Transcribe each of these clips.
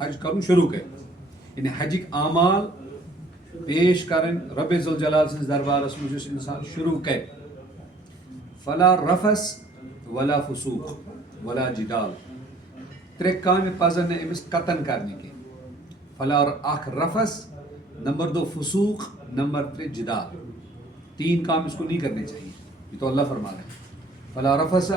حج کرن شروع کر یعنی حجک اعمال پیش کرن رب ذوالجلال سنس دربارس مجھ انسان شروع کر فلا رفس ولا فسوق ولا جدال ترے کام پزن امس قطن کرنے کے فلا اخ رفس نمبر 2 فسوق نمبر 3 جدال 3 کام اس کو نہیں کرنے چاہیے یہ تو اللہ فرما رہے ہیں فلا رفس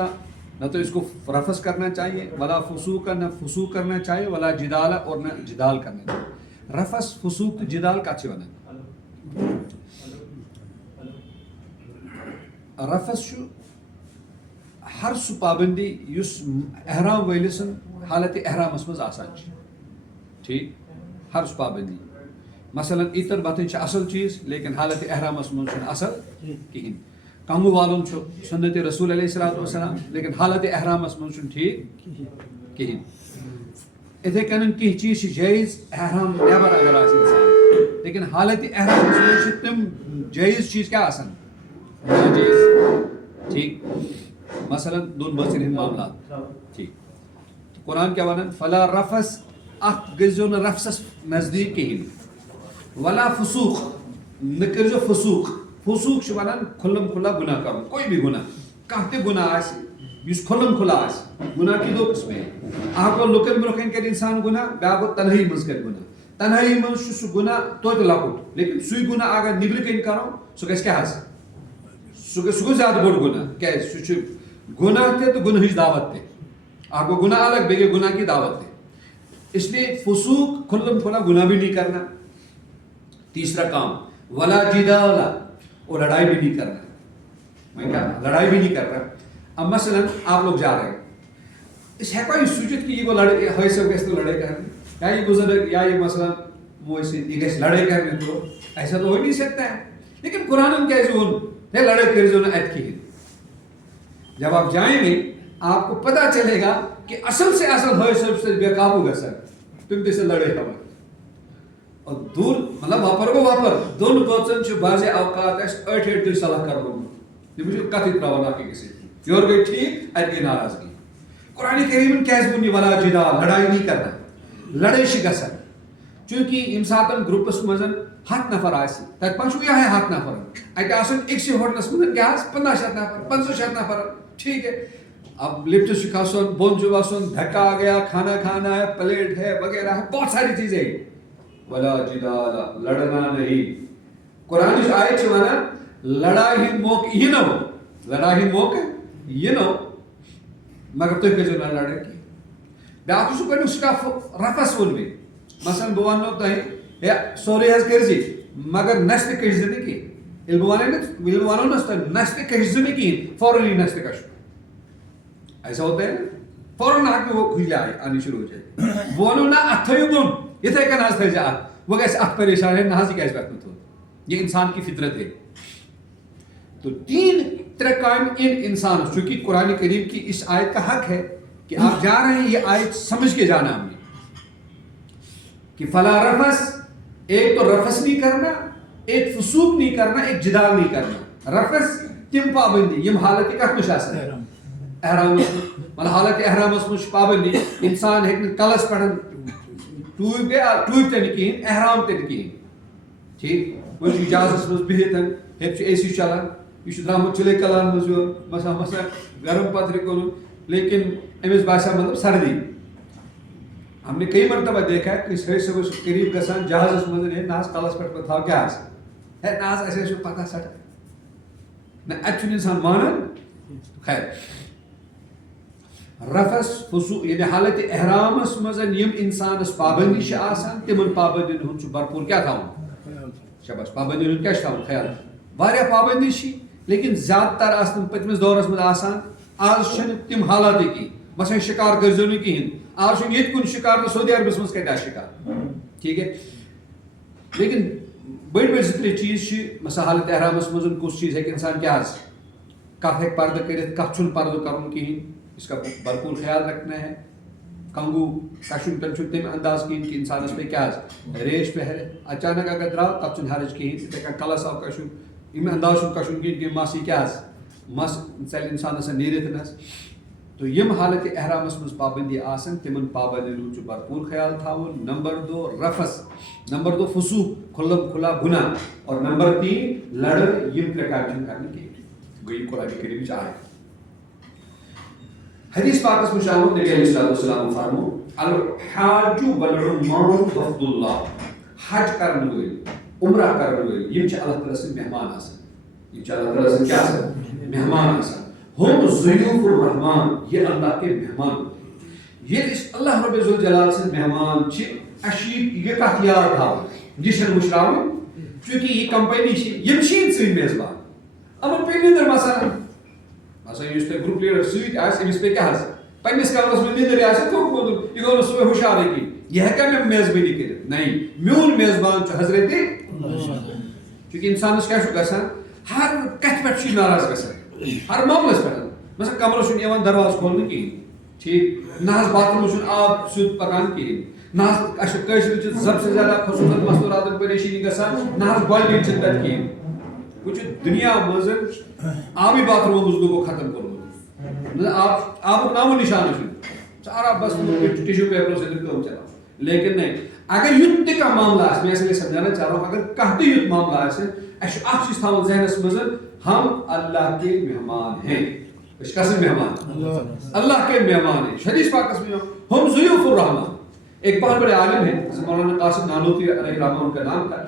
نہ تو اس کو رفس کرنا چاہیے ولا فسوق نہ فسوق کرنا چاہیے ولا جدال اور نہ جدال کرنا چاہیے رفس فسوق جدال کچھ ونان رفس شو ہر سہ پابندی یس احرام ویلسن حالت احرامس مز آسان ٹھیک ہر سہ پابندی مثلا عطر بتن اصل چیز لیکن حالت احرامس مز اصل کہین کنگو والن سنت رسول علیہ السلام لیکن حالت احرامس مز ٹھیک کہین اتھے کن کی چیز جائز احرام نیبر اگر انسان لیکن حالت احرامس مز تم جائز چیز کیا آسان ناجائز ٹھیک مثلا دون بچن ہند معاملات ٹھیک قرآن کیا ونان فلا رفس اخ گزو نہ رفسس نزدیک کہین ولا فسوق نہ کرزو فسوق فسوق چھ ونان کھلم کھلا گناہ کرن کوئی بھی گناہ کانٛہہ تہِ گناہ آسہِ یُس کھلم کھلا آسہِ گناہ کی دو قسم اکھ گوٚو لُکن برونٛہہ کَنہِ کرِ انسان گناہ بیٛاکھ گوٚو تنہٲیی منٛز کرِ گناہ تنہٲیی منٛز چھُ سُہ گناہ توتہِ لۄکُٹ لیکن سُے گناہ اگر نیبرٕ کَنۍ کرو سُہ گژھِ کیٛاہ حظ سُہ گوٚو زیادٕ بوٚڑ گناہ کیٛازِ سُہ چھُ گناہ تہِ تہٕ گناہٕچ دعوت تہِ اکھ گوٚو گناہ الگ بیٚیہِ گٔے گناہ کی دعوت تہِ اس لیے فسوق کھلم کھلا گناہ بھی نہیں کرنا تیسرا کام ولا جدال اور لڑائی بھی نہیں کرنا میں کیا لڑائی بھی نہیں کرنا اب مثلا آپ لوگ جا رہے ہیں اس ہے کوئی سوچت کہ یہ وہ لڑے ہوئے سب گیس تو لڑے کرنے یا یہ بزرگ یا یہ مثلا وہ سے یہ گیس لڑے کرنے تو ایسا تو ہو نہیں سکتا ہے لیکن قرآن کیا زون ہے لڑے کر زون ایت کی جب آپ جائیں گے آپ کو پتہ چلے گا کہ اصل سے اصل ہوئے سب سے بے قابو گا سر تم جیسے لڑے ہوا اور دور مطلب واپر گو واپر دون بوچن چھ بعض اوقات اس 8 صلاح کرو یہ مجھے کتھ تراونا کہ کسی یور گئی ٹھیک ات گئی ناراضگی قرآن کریم کیا بنی ولا جدال لڑائی نہیں کرنا لڑائی چھ گژھان چونکہ یم ساتن گروپس مزن 7 نفر آسی تک پانچ یہ 7 نفر اتہ آسن ایک ہوٹلس مزن کیا 1500 نفر 500 نفر ٹھیک ہے اب لفٹ سے کھاسن بون جو واسن دھکا آ گیا کھانا کھانا ہے پلیٹ ہے وغیرہ ہے بہت ساری چیزیں ولا جدال لڑنا نہیں قرآن اس آیت سے مانا لڑائی ہند موقع یہ نہ ہو لڑائی ہند موقع یہ نہ ہو مگر تو کیسے نہ لڑے کی بیاکھ سو پنو سٹاف رفس ون بھی مثلا بہ ونو تہ یا سورے حظ کرزی مگر نست کش نہیں کی یل بہ ونو نس نست کش نہیں کی فوراً ہی نست کش ایسا ہوتا ہے نا فوراً ہاتھ میں وہ کھجلے آنی شروع ہو جائے وہ ونو نہ اتھ تھیو بون اتھے کن حظ تھیزِ اتھ وہ گژھِ اتھ پریشان ہے نہ حظ یہ کیازِ بیٹھنہٕ تھوٚد یہ انسان کی فطرت ہے تو 3 کام ان انسان چونکہ قرآن کریم کی اس آیت کا حق ہے کہ آپ جا رہے ہیں یہ آیت سمجھ کے جانا ہم نے کہ فلا رفس ایک تو رفس نہیں کرنا ایک فسوق نہیں کرنا ایک جدال نہیں کرنا رفس تم پابندی یم حالت کت مش آسان احرام مطلب حالت احرامس مش پابندی انسان ہیکہ کلس پہ ٹوپ گیا ٹوپ تہ کہین احرام تہ کہین ٹھیک وہ اجازت مز بہت ہیک اے سی چلان یہ درامت چلے کلان مز مسا مسا گرم پتھر کن لیکن امس باسا مطلب سردی ہم نے کئی مرتبہ دیکھا ہے کہ سر صبح قریب گسان جہازس مز ہے نہ کلس پہ تھو کیا ہے نہ ایسے پتہ سٹ نہ اتھ انسان مانن خیر رفس فسوق یعنی حالت احرامس مزن یم انسانس پابندی چھ آسان تمن پابندین ہند بھرپور کیا تھاون شباش پابندین ہند کیا تھاون خیال واریاہ پابندی چھ لیکن زیادہ تر آسن پتمس دورس مز آسان آز چھن تم حالات کی مثلا شکار کرزو نہ کہین آز چھن یت کن شکار تو سعودی عربس مز کتہ شکار ٹھیک ہے لیکن بڑ بڑ 2-3 چیز چھ مثلا حالت احرامس مزن کس چیز ہے کہ انسان کیا کت ہیک پردہ کرت کت چھن پردہ کرن کہین اس کا بھرپور خیال رکھنا ہے کنگو کشن تم تم انداز کہین کہ انسانس پہ کیا ریش پہ اچانک اگر درو تب چھ حرج کہین اتھے کلس آو کشن یم انداز کشن کہین کہ مس یہ کیا مس ژل انسانس نیرت تو یم حالت احرامس مز پابندی آسن تمن پابندی ہند بھرپور خیال تھاون. نمبر 2 رفس، نمبر 2 فسوق کھلم کھلا گناہ، اور نمبر 3 لڑ. یم ترے کام کرنے کی گئی قرآن کریم آئے. حدیث پاکس میں شامل نبی علیہ السلام فرمو الحاج والعمار وفد اللہ. حج کرنے ول، عمرہ کرنے ول یم اللہ تعالیٰ سن مہمان آسن. یم اللہ تعالیٰ سن کیا آسن؟ مہمان آسن. ہم ضیوف الرحمان، یہ اللہ کے مہمان. یہ اللہ رب الجلال سے مہمان چھ اشیب یہ کت یاد تھا یہ چھن مشراون چونکہ یہ کمپنی چھ یم شین سن میزبان. اما پہ نندر مثلا اس پہ گروپ لیڈر سیٹ آس امس پہ کیا پنس کمرس میں نندر آس تھوک یہ گو نا صبح ہوشار کی یہ ہیکا میں میزبانی کرت. نہیں، میون میزبان چھ حضرت چونکہ انسانس کیا گژھان ہر کتھ پہ ناراض گژھان ہر معاملس پہ. مثلا کمرس چھ دروازہ کھولنے کہین ٹھیک نہ باتھ روم آب سیود پکان کہین نہ قشر سب سے زیادہ خصوصاً مستورات پریشانی گژھان نہ بالٹین چھ تت کہین. وہ دنیا مز آبی باتھ روم لوگوں ختم کورمت آب نامو نشان سارا بس ٹشو پیپروں سے کام چلا. لیکن نہیں، اگر یت تہ کھانا معاملہ آ میں سمجھانا چاہ رہا ہوں اگر کھانا تہ یت معاملہ آ چیز تھاون ذہنس مز ہم اللہ کے مہمان ہیں. کس مہمان؟ اللہ کے مہمان ہیں. حدیث پاک میں ہم ضیوف الرحمان. ایک بہت بڑے عالم ہیں مولانا قاسم نانوتوی علیہ الرحمہ ان کا نام تھا.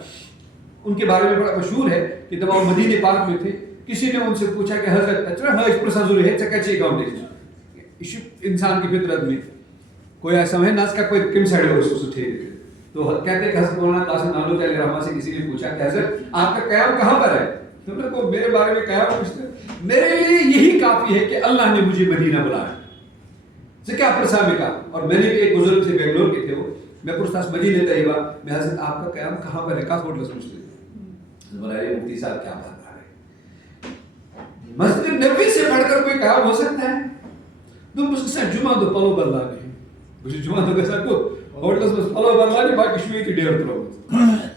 ان کے بارے میں بڑا مشہور ہے کہ جب وہ مدینہ پاک میں تھے کسی نے ان سے پوچھا کہ حضرت حج پرسا ضروری ہے چکچی اکاؤنٹ انسان کی فطرت میں کوئی ایسا ہے ناز کا کوئی کم سائڈ ہو اس کو ٹھیک. تو کہتے کہ حضرت مولانا قاسم نانوتوی علیہ الرحمہ سے کسی نے پوچھا کہ حضرت آپ کا قیام کہاں پر ہے؟ تو نے کو میرے بارے میں قیام پوچھتے میرے لیے یہی کافی ہے کہ اللہ نے مجھے مدینہ بلایا. کیا پرسا میں کہا. اور میں نے بھی ایک بزرگ سے بنگلور کے تھے وہ میں پوچھتا مدینہ طیبہ میں حضرت آپ کا قیام کہاں پر ہے کہاں ہوٹل پوچھتے بلائے مفتی صاحب کیا بات کر رہے ہیں مسجد نبی سے پڑھ کر کوئی قیام ہو سکتا ہے؟ تو اس کے ساتھ جمعہ تو پلو بدلا نہیں مجھے جمعہ تو کیسا کو ہوٹل میں پلو بدلا نہیں باقی شوئے کی ڈیڑھ کرو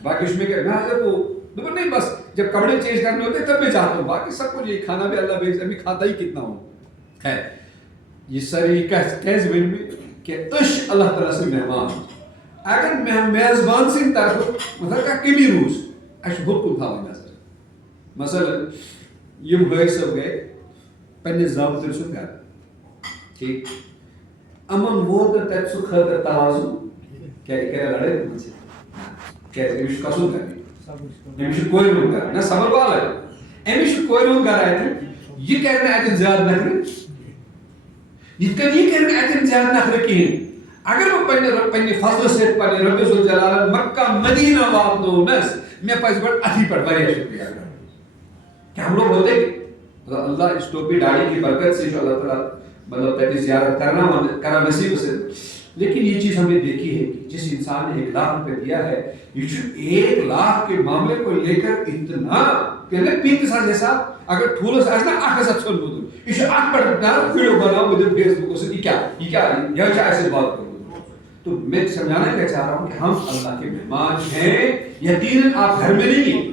باقی شوئے کے میں حضرت کو نہیں بس جب کپڑے چینج کرنے ہوتے تب میں چاہتا ہوں باقی سب کچھ یہ کھانا بھی اللہ بھیج ابھی کھاتا ہی کتنا ہوں. خیر یہ ساری کیسے بن میں کہ اش اللہ تعالیٰ سے مہمان اگر میزبان سے طرف مطلب کا کمی روز اش بھوک تھا نظر مثلا یم بھائی صاحب گئے پنس زاو تر سو گھر ٹھیک امن ووت تت سو خاطر توازن کیا کیا لڑے کیا امس قصور کرنی امس کوئی روم کر نہ صبر والا امس کوئی روم کر آئے یہ کرنا اتن زیادہ نخر یہ کرنا اتن زیادہ نخر کہین. اگر وہ پنہ فضل سے پنہ رب الجلال مکہ مدینہ واتنونس میں پس بڑھ اتھی پر واریاہ شکریہ کہ ہم لوگ ہوتے کہ اللہ اس ٹوپی داڑھی کی برکت سے جو اللہ تعالیٰ مطلب تیری زیارت کرنا نصیب سے. لیکن یہ چیز ہم نے دیکھی ہے کہ جس انسان نے 1 لاکھ روپے دیا ہے یہ 1 لاکھ کے معاملے کو لے کر اتنا پہلے 35 جیسا اگر ٹھولس آس نا 8,000 چھن بودن یہ آٹھ پر ویڈیو بناؤ مجھے فیس بک سے یہ کیا ایسے بات کرو. تو میں سمجھانا کیا چاہ رہا ہوں کہ ہم اللہ کے مہمان ہیں. یقیناً آپ گھر میں نہیں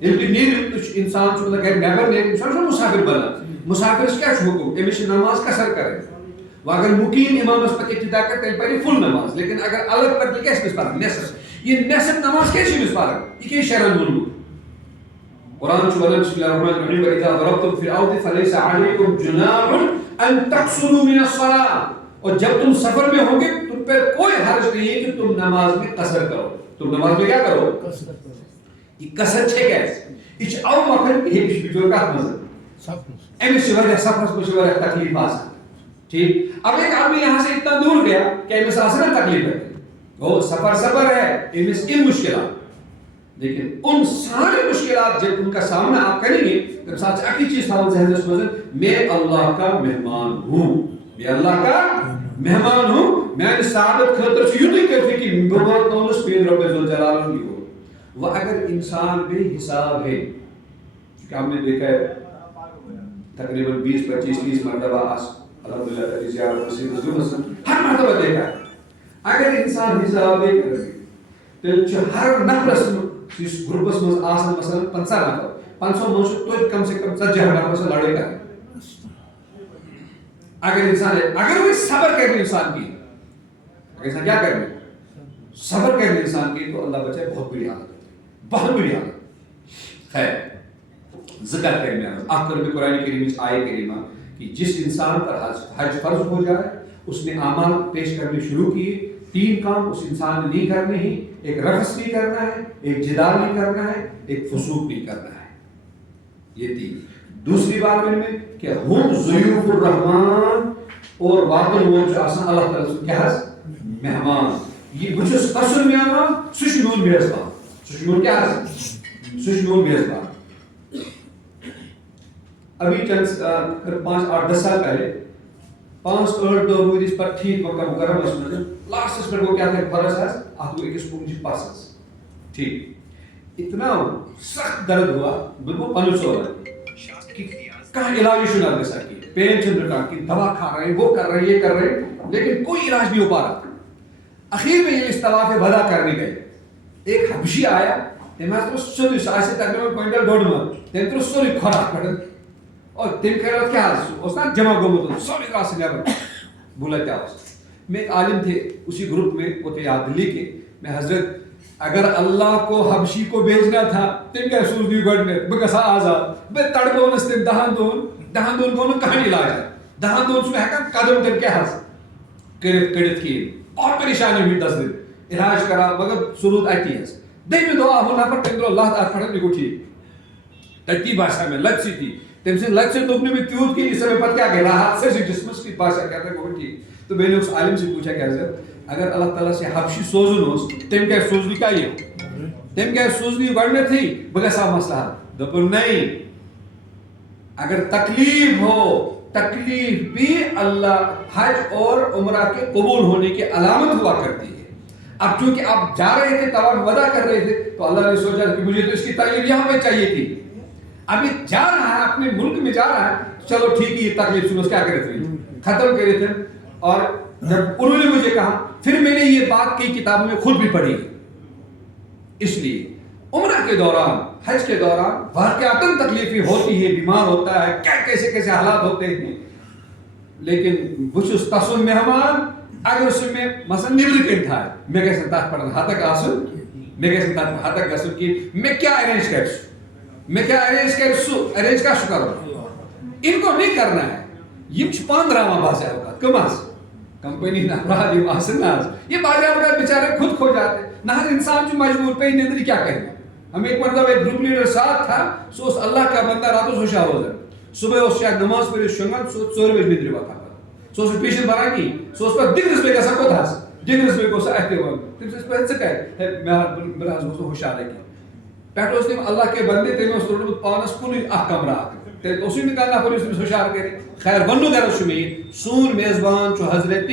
انسان گھر نیبر نہیں مسافر بنا مسافر کیا حکم امس نماز قصر کرے اگر مقیم امامس پہ ابتدا کر تیل پڑھ فل نماز لیکن اگر الگ پڑھ کیا پڑھ نصف یہ نصف نماز کیسے پڑھ یہ کیا شرن ون قرآن ونان بسم اللہ الرحمن الرحیم وَإِذَا ضَرَبْتُمْ فِي الْأَرْضِ فَلَيْسَ عَلَيْكُمْ جُنَاحٌ أَن تَقْصُرُوا مِنَ الصَّلَاةِ. اور جب تم سفر میں ہوں گے تم پر کوئی حرج نہیں ہے کہ تم نماز میں قصر کرو. تم نماز میں کیا کرو؟ یہ قصر چھے کیسے یہ او وقت یہ بچور کا مزہ امس واریاہ سفرس مجھ واریاہ تکلیف آسان ٹھیک. اب ایک آدمی یہاں سے اتنا دور گیا کہ امس آسان تکلیف ہے وہ سفر ہے امس ان مشکلات لیکن ان سارے مشکلات جب ان کا سامنا آپ کریں گے تو ساتھ اکی چیز تھا ذہن میں میں اللہ کا مہمان ہوں میں اللہ کا مہمان ہوں میں سعادت خاطر سے یوں کہتے کہ بہت نونس پین رب ذوالجلال کی ہو. وہ اگر انسان بے حساب ہے کہ ہم نے دیکھا ہے تقریباً 20-25-30 مرتبہ الحمدللہ تعالی زیارت سے حضور ہر مرتبہ دیکھا ہے اگر انسان حساب ہے تو ہر نفرس اس گروپس مز آسان مثلا 50 نفر 500 منش تو کم سے کم 40 نفر سے لڑے گا اگر انسان اگر وہ صبر کرنے انسان کی اگر انسان کیا کرنے صبر کرنے انسان کی تو اللہ بچائے بہت بری حالت بہت بری حالت. خیر ذکر کرنے آخر میں قرآن کریم آئے کریمہ کہ جس انسان پر حج فرض ہو جائے اس نے اعمال پیش کرنے شروع کیے. 3 کام اس انسان نے نہیں کرنے ہی. ایک رفث نہیں کرنا ہے, ایک جدال نہیں کرنا ہے, ایک فسوق نہیں کرنا ہے. یہ 3. دوسری بات میں کہ ہم ضیوف الرحمان اور واتن وہ جو آسان اللہ تعالیٰ سے کیا ہے مہمان. یہ بچس قصر مہمان سشنون میزبان. سشنون کیا ہے سشنون میزبان. ابھی چند 5-8-10 سال پہلے 5-8 دور ہوئی اس پر ٹھیک مکہ مکرمہ اس میں لاسٹ پر وہ کیا تھا فرض ہے آپ کو ایک سپون جی پاسس ٹھیک اتنا سخت درد ہوا بالکل پنس ہو رہا ہے کہاں علاج شنر جیسا کی پین چندر کا کی دوا کھا رہے ہیں وہ کر رہے ہیں یہ کر رہے ہیں لیکن کوئی علاج نہیں ہو پا رہا. اخیر میں یہ اس طواف ودا کرنے گئے. ایک حبشی آیا تو سوری سے تقریباً کوئنٹل 1.5 من تم تو سوری خوراک پڑھن اور تم کہہ کیا اس نے جمع گومت سوری راس نیبر بولا کیا میں ایک عالم تھے اسی گروپ میں وہ تھے یاد دلی کے. میں حضرت اگر اللہ کو حبشی کو بھیجنا تھا تم کیا سوچ دی گڈ بہ گسا آزاد بہ تڑبون اس تم دہن دون کو کہاں علاج ہے دہن دون میں ہیکان قدم تم کیا حس کڑت کی اور پریشانی ہوئی 10 دن علاج کرا مگر ضرورت آتی ہے. دم دعا ہونا پر تم اللہ تعالیٰ پڑھنے کو ٹھیک ترتیب بھاشا میں لچ سی تھی تم سے لچ سے دبنے میں کیوں کی اس میں پتہ کیا کہ راحت سے جسمس کی بھاشا کہتے ہیں وہ ٹھیک. تو میں نے اس عالم سے پوچھا کہ حضرت اگر اللہ تعالیٰ سے حبشی سوزن ہو تم کیا سوزنی کا یہ تم کیا سوزنی گڑنے تھی بگا سا مسئلہ دپر نہیں اگر تکلیف ہو تکلیف بھی اللہ حج اور عمرہ کے قبول ہونے کی علامت ہوا کرتی ہے. اب چونکہ آپ جا رہے تھے طواف ودا کر رہے تھے تو اللہ نے سوچا کہ مجھے تو اس کی تکلیف یہاں پہ چاہیے تھی. ابھی جا رہا ہے اپنے ملک میں جا رہا ہے چلو ٹھیک ہے یہ تکلیف سنو کیا کرے تھے ختم کرے تھے. اور جب انہوں نے مجھے کہا پھر میں نے یہ بات کئی کتابوں میں خود بھی پڑھی. اس لیے عمرہ کے دوران حج کے دوران واقعاتاً تکلیفیں ہوتی ہے بیمار ہوتا ہے کیا کیسے کیسے حالات ہوتے ہیں لیکن بچس تسن مہمان اگر اس میں مثلا نیبر کن تھا میں کیسے تات پڑھن ہتک آسن میں کیسے تات ہتک گسن کی میں کیا ارینج کرسو میں کیا ارینج کا شکر ہوں ان کو نہیں کرنا ہے. یہ 15واں بازار اوقات کم آس کمپنی نہ رہا دی آسن ناز یہ بازار اوقات بیچارے خود کھو جاتے نہ انسان جو مجبور پہ نیندری کیا کریں. ہمیں ایک مرتبہ ایک گروپ لیڈر ساتھ تھا سو اس اللہ کا بندہ رات کو ہوشیار ہو جائے صبح اس شاید نماز پڑھ شنگن سو 4 بجے نیندری وقت سو اس پیشن برا کی سو اس پر دگرس بے گسا کو تھاس دگرس بے کو سا احتے ہوا تم سے پہلے سے کہے میں راز کو ہوشیار ہے کہ پیٹو اس نے اللہ کے بندے تے میں اس روڈ پانس کلی احکام رہا تے اسی میں کہنا پولیس میں ہوشیار کرے. خیر ونو در اس میں سون میزبان جو حضرت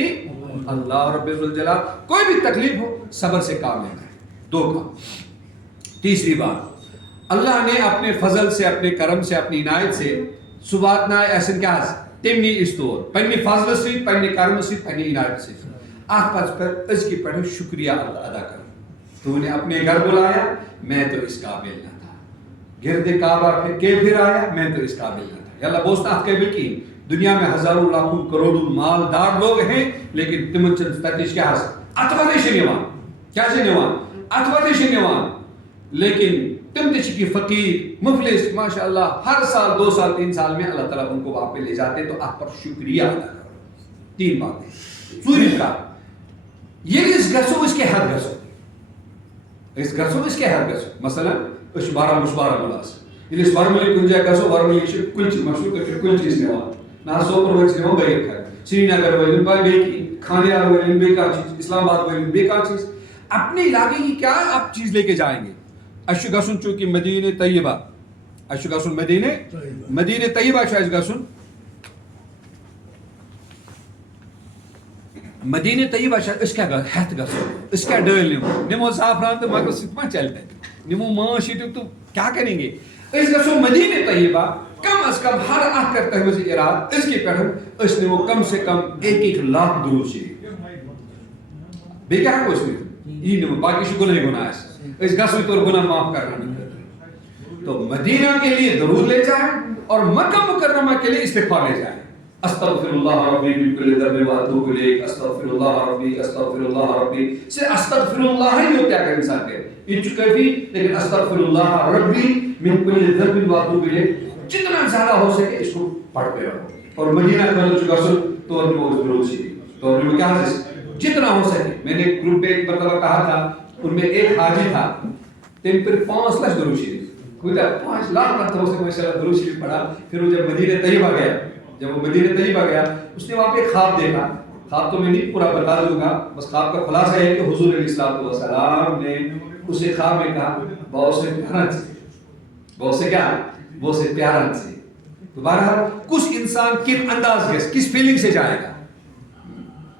اللہ رب الجلال کوئی بھی تکلیف ہو صبر سے کام لینا ہے. 2 کام. تیسری بات اللہ نے اپنے فضل سے اپنے کرم سے اپنی عنایت سے صبات نہ ایسن کیا تمنی استور پنی فضل سے پنی کرم سے پنی عنایت سے آپ پاس پر اس کی پڑھے شکریہ ادا کرو. تو نے اپنے گھر بلایا میں تو اس قابل نہ تھا گرد کعبہ پھر آیا میں تو اس قابل نہ تھا. اللہ بوستا آپ قابل کی دنیا میں ہزاروں لاکھوں کروڑوں مالدار لوگ ہیں لیکن تم چند تتیش کیا حس اتوادیش نیوان کیا سے نیوان اتوادیش نیوان لیکن تم تشکی فقیر مفلس ماشاءاللہ ہر سال 2 سال 3 سال میں اللہ تعالیٰ ان کو وہاں پہ لے جاتے تو آپ پر شکریہ ادا کرو. 3 باتیں. سوری کا یہ اس گسو اس کے حد گسو اس گسو اس کے حد گسو مثلا اس بارہ ملاس یہ اس بارہ ملی کن جائے گسو بارہ ملی کل چیز مشہور تو کل چیز نیوان نہ سوپر ویس نیوان بیت کھائے سری نگر ویلن بائی بیکی کھانے آر ویلن بیکا چیز اسلام آباد ویلن بیکا چیز اپنے علاقے کی کیا آپ چیز لے کے جائیں گے. اشو گسن چونکہ مدینہ طیبہ اشو گسن مدینہ طیبہ شاید گسن مدینہ طیبہ شاید اس کیا ہتھ گسن اس کیا ڈل نمو زعفران تو مگر ستما چلتا ہے نمو ماش تو کیا کریں گے اس گسو مدینہ طیبہ کم از کم ہر اخ کرتا ہے مجھے اراد اس کے پڑھن اس نمو کم سے کم 1 لاکھ درود چاہیے بے کیا کو اس میں یہ نمو باقی شکل نہیں گناہ ہے اس گسوی طور گناہ معاف کرنا نہیں کرتے. تو مدینہ کے لیے درود لے جائیں اور مکہ مکرمہ کے لیے استغفار لے جائیں. استغفر اللہ ربی من کل ذنب واتوب الیہ، استغفر اللہ ربی، استغفر اللہ ربی، صرف استغفر اللہ ہی ہوتا ہے اگر انسان کہ یہ کافی، لیکن استغفر اللہ ربی من کل ذنب واتوب الیہ جتنا زیادہ ہو سکے اس کو پڑھتے رہو. اور مدینہ کا جو گسل تو ان کو ضرور سی تو ان میں کیا ہے جتنا ہو سکے. میں نے گروپ پہ ایک مرتبہ کہا تھا، ان میں ایک حاجی تھا تم پھر 5 لاکھ درود شریف، کوئی 5 لاکھ مرتبہ اس نے ماشاءاللہ درود شریف پڑھا. پھر وہ جب مدینہ طیبہ گیا، جب وہ مدینہ طیبہ گیا اس نے وہاں پہ ایک خواب دیکھا. خواب تو میں نہیں پورا بتا دوں گا، بس خواب کا خلاصہ ہے کہ حضور علیہ السلام نے اسے خواب میں کہا بہت سے پیارا سے، بہت سے کیا بہت سے پیارا سے. تو بہرحال کچھ انسان کن انداز کے کس فیلنگ سے جائے گا،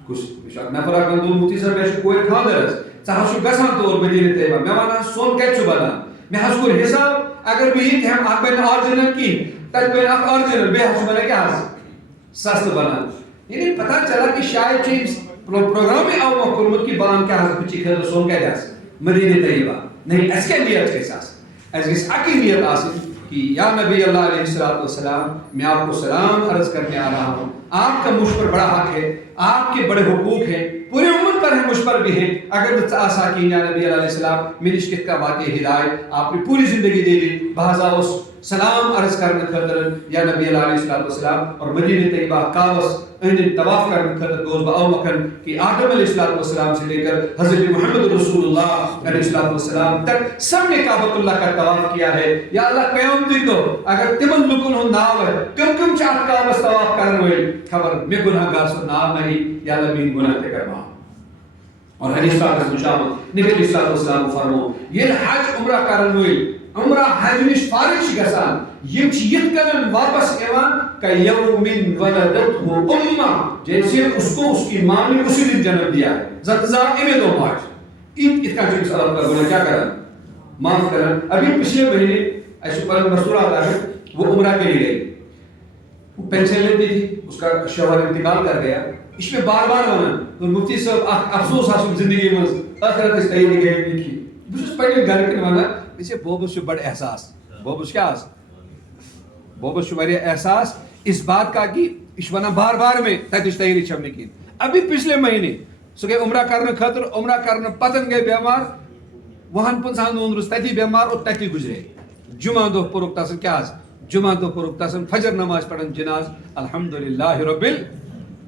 کچھ نفر اگر دو مفتی صاحب میں کوئی خاندر ہے چاہا شو گسان تو مدینہ طیبہ میں وانا سون کیچو بنا میں حس کو حساب اگر بھی یہ کہ ہم آپ بین آرجنل کی تک بین آپ آرجنل بے حس بنا کیا حس سست بنا. یعنی پتہ چلا کہ شاید چیز پروگرام میں آؤ مکرمت کی بان کیا حس بچی خیر سون کیا جاس مدینہ طیبہ نہیں اس کے نیت کے ساس اس کے اکی نیت آسن کہ یا نبی اللہ علیہ السلام میں آپ کو سلام عرض کرنے آ رہا ہوں، آپ کا مجھ پر بڑا حق ہے، آپ کے بڑے حقوق ہیں، پوری امت پر ہے، مجھ پر بھی ہیں. اگر آسا کی یا نبی علیہ السلام میری شکت کا بات ہدایت آپ نے پوری زندگی دے دی بہذا اس سلام عرض کرنے خاطر یا نبی علیہ السلام اور مدینہ طیبہ کعبہ انہیں طواف کرنے خاطر گوز با او مکن کہ آدم علیہ السلام سے لے کر حضرت محمد رسول اللہ علیہ السلام تک سب نے کعبۃ اللہ کا طواف کیا ہے. یا اللہ قیامت دو اگر تمن لکن ہوں ناو ہے کم چاہت کعبہ طواف کرنے ہوئے خبر میں گناہ گار سو نام نہیں یا اللہ میں گناہ تے کرما. اور حدیث پاک میں مشابہ نبی علیہ السلام فرمو یہ حج عمرہ کرن ہوئے عمرہ حج نش فارغ چھ گژھان یم چھ یت کرن واپس ایوان کہ یوم ولدته امہ جیسے اس کو اس کی ماں نے اسی دن جنم دیا ہے زتزا ایمے دو پاٹ اس کا جو اللہ کا گناہ کیا کرن معاف کرن. ابھی پچھلے مہینے ایسے پر مسئولہ آتا ہے وہ عمرہ کے لیے گئی، وہ پینشن لیتی تھی، اس کا شوہر انتقال کر گیا. اس میں بار بار ونان تو مفتی صاحب افسوس آسم زندگی میں آخرت اس تیاری گئے کی بس پہلے گھر کے ونان اسے بوبس بڑا احساس بوبس کیا بوبس بڑا احساس اس بات کا کہ اس ونان بار بار میں تک تیاری چھمنے کی. ابھی پچھلے مہینے سو گئے عمرہ کرنے خاطر عمرہ کرنے پتن گئے بیمار وہاں پنسان روز تتی بیمار اور تتی گزرے. جمعہ دو پورک تاسن کیا جمعہ دو پورک تاسن فجر نماز پڑھن جناز الحمدللہ رب.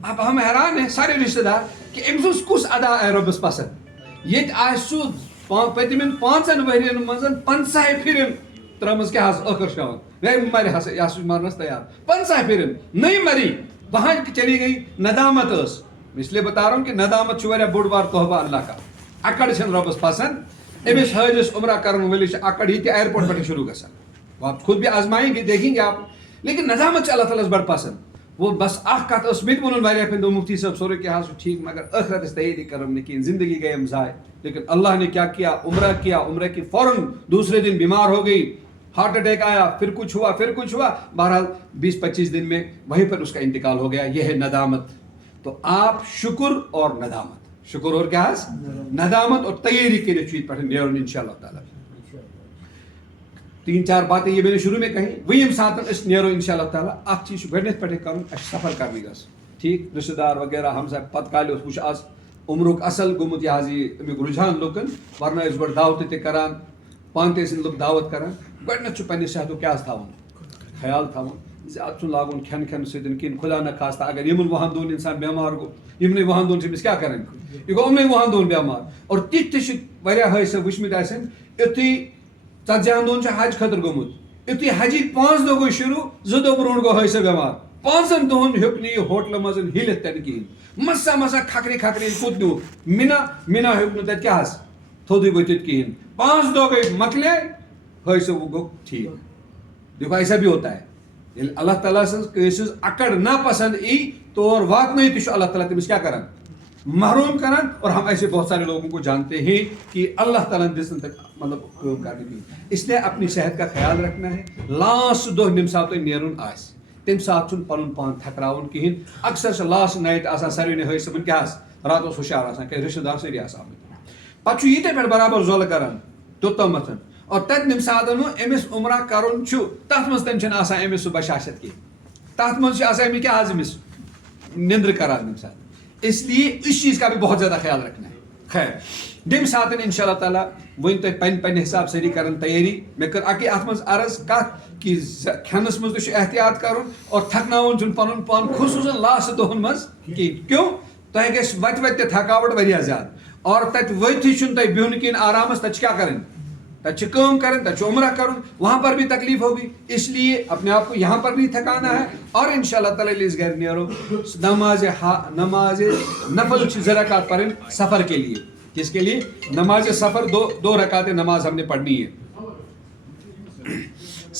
اب ہم حیران ہیں سارے رشتہ دار کہ امس کس ادا آئے ربس پسند یہ آئے سو پتمن 5 ورین مزن 50 پھرن ترمز کیا ٲخر شون وے مر ہسا یہ مرنس تیار 50 پھرن نہیں مری وہاں چلی گئی ندامت اس. اس لیے بتا رہا ہوں کہ ندامت چھوڑا بوڑ بار تحفہ اللہ کا. اکڑ چھن ربس پسند امس حجس عمرہ کرن ولی اکڑ یہ ایئرپورٹ پہ شروع گژھان آپ خود بھی آزمائیں گے دیکھیں گے آپ. لیکن ندامت اللہ تعالیٰ بڑ پسند. وہ بس اخ کت اس مت ونن واریاہ پھر مفتی صاحب سورے کہ ٹھیک مگر آخرت اس تیاری کرم نے کی زندگی گئے ہم ضائع. لیکن اللہ نے کیا کیا عمرہ کی فوراً دوسرے دن بیمار ہو گئی، ہارٹ اٹیک آیا، پھر کچھ ہوا بہرحال 20-25 دن میں وہیں پر اس کا انتقال ہو گیا. یہ ہے ندامت. تو آپ شکر اور ندامت، شکر اور کیا ندامت اور تیاری کے لیے چیز پڑھیں نیرون انشاءاللہ تعالیٰ. 3-4 باتیں یہ میں نے شروع میں کہیں وہی ہم ساتھ اس نیرو انشاءاللہ تعالیٰ. اخ چیز گڈنیت پہ کرن سفر کرنے گس ٹھیک رشتہ دار وغیرہ ہم سب پتہ کالے وچ آز عمرک اصل گومت یہ امیک رجحان لوکن ورنہ اس گڈ دعوت تہ کران پان تہ لوگ دعوت کران گڈنیت پنس صحتک کیا تھاون خیال تھاون زیادہ چھ لاگن کھین سن کن خدا نہ خاصہ اگر یمن وہن دون انسان بیمار گو یمن وہن دون سے کیا کریں یہ گو امن وہن دون بیمار. اور تہ واریاہ حصہ وچمت آسن یتھی 40 دون حج خطر گومت یتھی حجی 5 دہ گو شروع 2 دہ برون گو حصہ بیمار 5 دہن ہیوک نی ہوٹل مزن ہلت تن کہین مسا کھکری کھت نیو مینا ہیوک نہ تت کیا تھودی ورتت کہین 5 دہ گئی مکلے حصہ وہ گو ٹھیک. دیکھو ایسا بھی ہوتا ہے اللہ تعالیٰ سن اکڑ نا پسند ای طور واتن تہ اللہ تعالیٰ تمس کیا کران محروم کران. اور ہم ایسے بہت سارے لوگوں کو جانتے ہیں کہ اللہ تعالیٰ نے دسن تک مطلب کام کرنے کی. اس لیے اپنی صحت کا خیال رکھنا ہے. لاسٹ دہ یم سات نیرن آس تم سات چھ پن پان تھکراون کہین. اکثر سے لاسٹ نائٹ آسان ساروی نے ہوئی صبح کیا رات ہوشیار آسان کہ رشتہ دار ساری آسان پتہ یہ پہ برابر زول کران توتامتھ. اور تت یم سات امس عمرہ کرن تر من تم آسان امس سہ بشاشت کی تر من آسان امس کیا آز امس نیندر کران اس لیے اس چیز کا بھی بہت زیادہ خیال رکھنا ہے. خیر دم سات ان شاء اللہ تعالیٰ ون تھی پن حساب ساری کران تیاری. مے کر اکی ات مز عرض کت کہ کھینس مز تہ احتیاط کرن اور تھکناون چھن پنن پان خصوصاً لاسٹ دہن مز کیوں تہ گژھِ وتہِ وتہِ تہِ تھکاوٹ واریاہ زیادٕ اور تتہِ ؤتھٕے چھُنہٕ تۄہہِ بِہُن کِہیٖنۍ آرامس تتہِ چھِ کیٛاہ کرٕنۍ تتہِ چھِ کٲم کرٕنۍ تتہِ چھُ عمرہ کرُن وہاں پر بھی تکلیف ہوگی اس لیے اپنے آپ کو یہاں پر بھی تھکانا ہے اور ان شاء اللہ تعالیٰ اس گھر نیرو نماز نفل 2 رکعت پڑھیں سفر کے لیے. کس کے لیے؟ نماز سفر 2 رکعت نماز ہم نے پڑھنی ہے.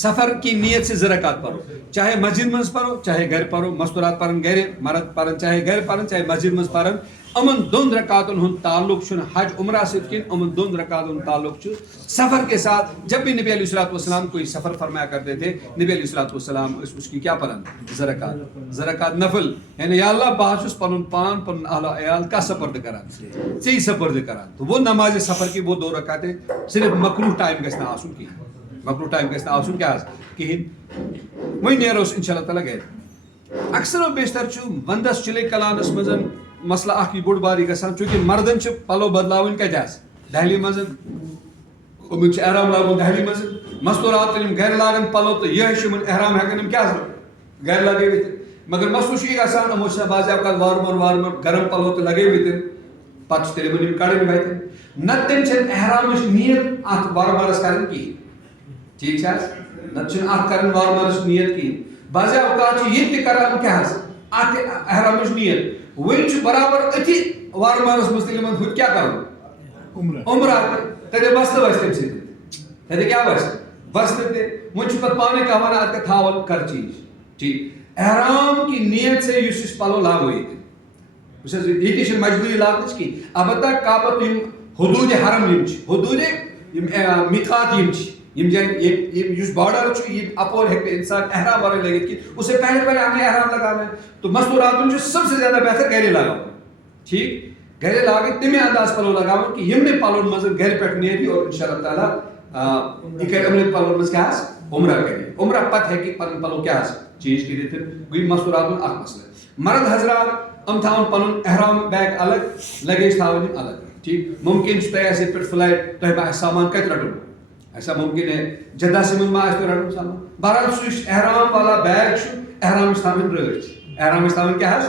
سفر کی نیت سے 2 رکعت پڑھو چاہے مسجد مز پڑھو چاہے گھر پڑھو. مستورات پڑھن گھر مرد پڑھن چاہے گھر پڑھن چاہے مسجد مز پڑھن. امن 2 رکعتن ہند تعلق چھُنہٕ حج عمرہ سۭتۍ کِہیٖنۍ امن 2 رکعتن ہند تعلق چھُ سفر کے ساتھ. جب بھی نبی علیہ السلام کوئی سفر فرمایا کرتے تھے نبی علیہ السلام اس کی کیا پڑھن 2 رکعت نفل یعنی یا اللہ بہت چھُس پنُن پان پنُن اہل عیال کا سپرد کران ژےٚ سپرد کران. تو وہ نماز سفر کی وہ 2 رکعتیں صرف مکروہ ٹائم گژھِ نہٕ آسُن کِہیٖنۍ. مکروہ ٹائم گژھِ نہٕ آسُن کیٛاہ حظ کِہیٖنۍ. وۄنۍ نیرو أسۍ اِنشاء اللہ تعالیٰ گرِ. اکثر و بیشتر چھُ ونٛدس چِلے کلانس منٛز مسئلہ اکھ یہِ بوٚڑ بار گژھان چوٗنٛکہِ مردن چھِ پلو بدلاوٕنۍ کتہِ حظ دہلی منٛز یِمن چھُ احرام لاگُن دہلی منٛز. مستورات یِم گرِ لاگن پلو تہٕ یِہے چھِ یِمن احرام ہٮ۪کان یِم کیٛاہ گرِ لگٲوِتھ. مگر مسلہٕ چھُ یہِ گژھان یِمو چھِ بعض اوقات وارمر گرم پلو تہِ لگٲوِتھ پتہٕ چھِ تیٚلہِ یِمن یِم کڑٕنۍ وتہِ نتہٕ تیٚلہِ چھنہٕ احرامٕچ نیت اتھ وارمارس کرٕنۍ کِہیٖنۍ. ٹھیٖک چھا حظ نتہٕ چھُنہٕ اتھ کرٕنۍ وارمارس نیت کِہیٖنۍ. بعض اوقات چھِ ییٚتہِ تہِ کران کیٛاہ حظ اتھ احرامٕچ نیت وۄنۍ چھُ برابر أتھی وارمارس منٛز تیٚلہِ یِمن ہُتہِ کیٛاہ کرُن عمرہ تتہِ وسلہٕ وسہِ تمہِ سۭتۍ تتہِ کیٛاہ وسہِ وسلہٕ تہِ. وۄنۍ چھُ پتہٕ پانے کانٛہہ ونان اتھ کیٛاہ تھاوَل کر چینج. ٹھیٖک احرام کی نیت سے یُس أسۍ پلو لاگو ییٚتہِ وٕچھ حظ ییٚتہِ چھنہٕ مجبوٗری لاگنٕچ کِہیٖنۍ. البتہ کعبت یِم حدوٗدِ حرم یِم چھِ حدوٗدِ یِم مِقات یِم چھِ یِم جایہِ یُس بارڈر چھُ یہِ اپور ہیٚکہِ نہٕ اِنسان احرام ورٲے لٲگِتھ کِہیٖنۍ. اس سے پہلے ہمیں احرام لگانا ہے تو مستوراتن چھُ سب سے زیادہ بہتر گرے لگاوُن. ٹھیٖک گرے لاگٕنۍ تَمے انداز پلو لگاوُن کہ یِمنٕے پلون منٛز گرِ پٮ۪ٹھ نیرِ اور انشاء اللہ تعالیٰ یہِ کرِ یِمنٕے پلون منٛز کیٛاہ حظ عمرہ کرِ. عمرہ پتہٕ ہیٚکہِ پنٕنۍ پلو کیٛاہ حظ چینج کٔرِتھ. گوٚو مستوراتُن اکھ مسلہٕ. مرد حضرات یِم تھاوَن پنُن احرام بیگ الگ لگیج تھاوٕنۍ یِم الگ. ٹھیٖک ممکن چھُ تۄہہِ آسہِ ییٚتہِ پٮ۪ٹھ فلایٹ تۄہہِ ما آسہِ سامان کتہِ رٹُن ایسا ممکن ہے جدہ سے منٛز ما آسہِ تۄہہِ رٹُن سامان. بہرحال سُہ یُس احرام والا بیگ چھُ احرامٕچ تھاوٕنۍ رٲچھ. احرامٕچ تھاوٕنۍ کیٛاہ حظ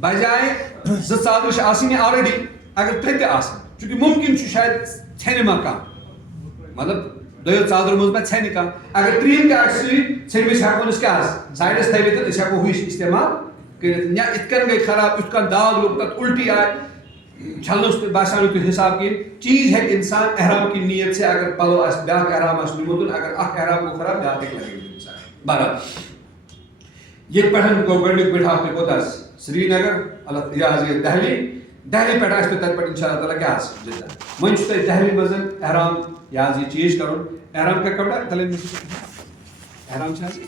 بجاے 2 ژادرٕ چھِ آسٕنۍ آلریڈی اگر 3 تہِ آسن چوٗنٛکہِ ممکن چھُ شاید ژھٮ۪نہِ ما کانٛہہ مطلب 2 ژادرو منٛز ما ژھٮ۪نہِ کانٛہہ. اگر 3 تہِ آسہِ سۭتۍ ژھٮ۪نمٕژ ہٮ۪کون أسۍ کیٛاہ حظ سایڈس تھٲوِتھ أسۍ ہٮ۪کو ہُہ ہِش استعمال کٔرِتھ. یا یِتھ کٔنۍ گٔے خراب یُتھ کانٛہہ داغ لوٚگ تتھ الٹی آیہِ چھلنس تہِ باسیو نہٕ تیُتھ حساب کِہیٖنۍ. چیٖز ہیٚکہِ انسان احرام کی نیت سے اگر پلو آسہِ بیٛاکھ احرام آسہِ نِمُت اگر اکھ احرام گوٚو خراب بیٛاکھ ہیٚکہِ لگٲوِتھ انسان. بہرحال ییٚتہِ پٮ۪ٹھ گوٚو گۄڈٕنیُک بِٹھاو تۄہہِ کوٚت حظ سری نگر یہِ حظ یہِ دہلی پٮ۪ٹھ آسہِ تۄہہِ تتہِ پٮ۪ٹھ انشاء اللہ تعالیٰ کیٛاہ حظ جدہ. وۄنۍ چھُ تۄہہِ دہلی منٛز احرام یہِ حظ یہِ چینج کرُن. احرام کا کپڑا تلے احرام چھِ حظ